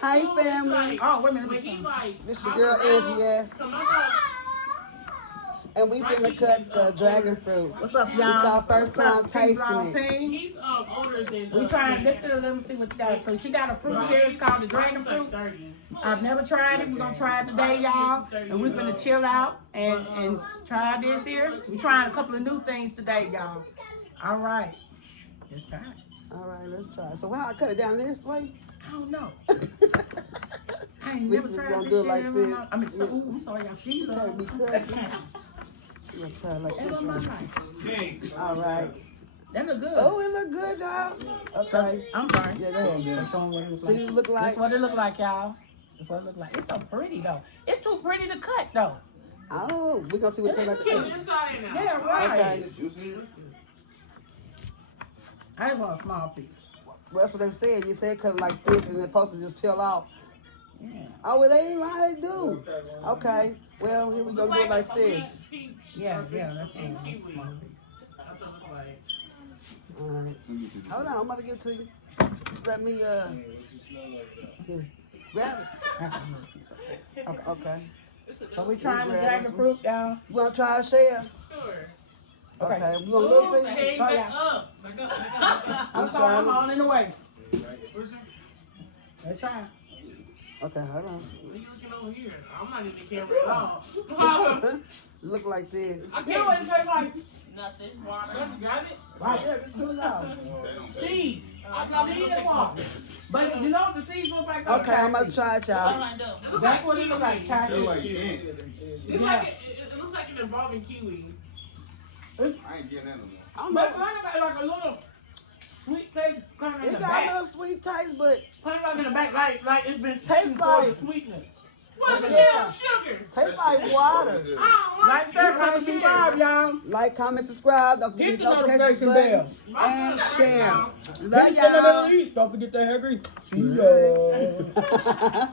Hi, family. Oh, wait a minute. This your girl Angie, yes. And we finna cut the dragon fruit. What's up, y'all? This is our first time tasting it. He's older than. We trying to lift it a little, see what you got. So she got a fruit here. It's called the dragon fruit. I've never tried it. We're gonna try it today, y'all. And we're finna chill out and try this here. We're trying a couple of new things today, y'all. All right. Let's try it. All right, let's try. So how I cut it down this way? I don't know. I ain't We never just tried gonna this do it like this. I'm sorry, y'all. She Can't be cut. I'm gonna try it like this one. All right. That look good. Oh, it look good, y'all. Okay. I'm sorry. Yeah, go ahead. Show them what it looks See, it look like. That's what it look like, y'all. That's what it look like. It's so pretty though. It's too pretty to cut though. Oh, we gonna see what it tastes like. Yeah, right. Okay. I just want a small piece. Well, that's what they said. You said cut it like this, and it's supposed to just peel off. Yeah. Oh, well, they ain't lying to do. Okay. Well, here we go. Do it like this. Yeah, that's a small piece. All right. Hold on, I'm about to give it to you. Just let me here. Grab it. Okay. So we trying the dragon fruit, y'all. You wanna try a share? Sure. Okay. We want a little bit. Hey, back up. I'm sorry, I'm all in the way. Let's try. Okay, hold on. What are you looking over here? I'm not in the camera at all. Look like this. I You know what it tastes like? nothing. Let's grab it. Right. Yeah, just pull it out. Seeds. Seed and water. But you know what the seeds look like? Okay, I'm gonna try it, y'all. That's what it looks like. It looks like an involving kiwi. I ain't getting that no more. I'm But not, kind of got like a little sweet taste kind of in it the got a back. little sweet taste, but Kind of like in the back, like it's been Tastes sitting for like- the sweetness. What's the Yeah. damn sugar? tastes like water. I don't Like, share, comment, subscribe, y'all. Like, comment, subscribe. Don't forget Hit the the notification notification button. bell. And share. Hit Love the y'all. Don't forget the hair grease. See ya.